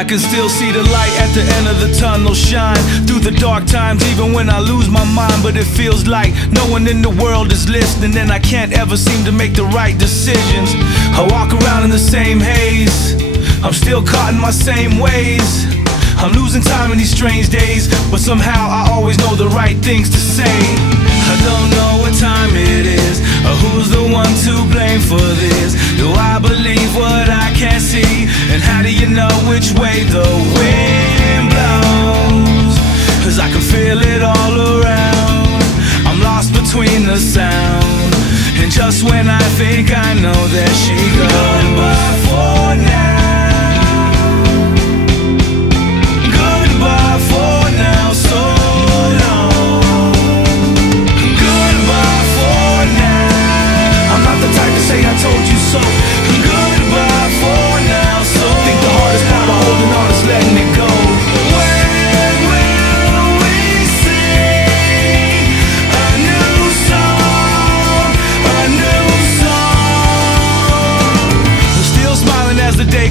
I can still see the light at the end of the tunnel shine through the dark times, even when I lose my mind. But it feels like no one in the world is listening, and I can't ever seem to make the right decisions. I walk around in the same haze, I'm still caught in my same ways. I'm losing time in these strange days, but somehow I always know the right things to say. I don't know what time it is, or who's the one to blame for this. Do I believe what I can't see? And how do you know which way the wind blows? 'Cause I can feel it all around. I'm lost between the sound, and just when I think I know, there she goes. Goodbye for now.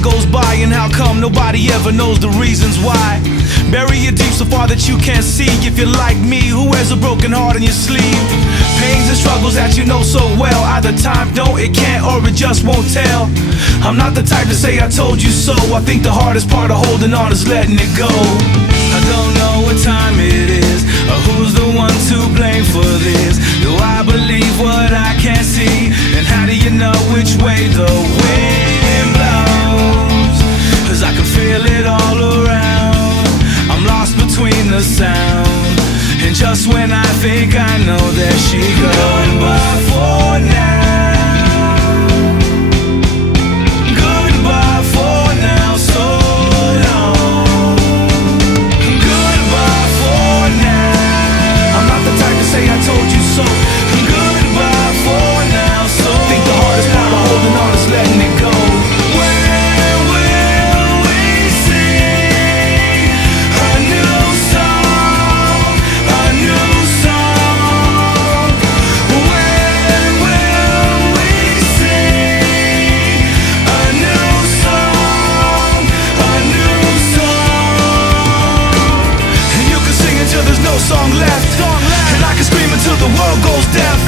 Goes by, and how come nobody ever knows the reasons why? Bury it deep so far that you can't see. If you're like me, who wears a broken heart on your sleeve? Pains and struggles that you know so well. Either time don't, it can't, or it just won't tell. I'm not the type to say I told you so. I think the hardest part of holding on is letting it go. I don't know what time it is, or who's the one to blame for this. Do I believe what I can't see? And how do you know which way the wind blows? 'Cause I can feel it all around. I'm lost between the sound, and just when I think I know, there she goes. Goodbye for now. Goodbye for now, so long. Goodbye for now. I'm not the type to say I told you so. Goodbye for now, so long. I think the hardest part of holding on is letting it go. Song left, and I can scream until the world goes deaf.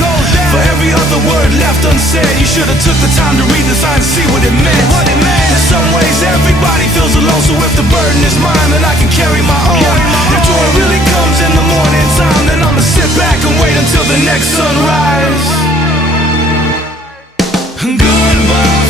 For every other word left unsaid, you should have took the time to read the signs and see what it meant. In some ways everybody feels alone, so if the burden is mine, then I can carry my own. If joy really comes in the morning time, then I'ma sit back and wait until the next sunrise. Goodbye.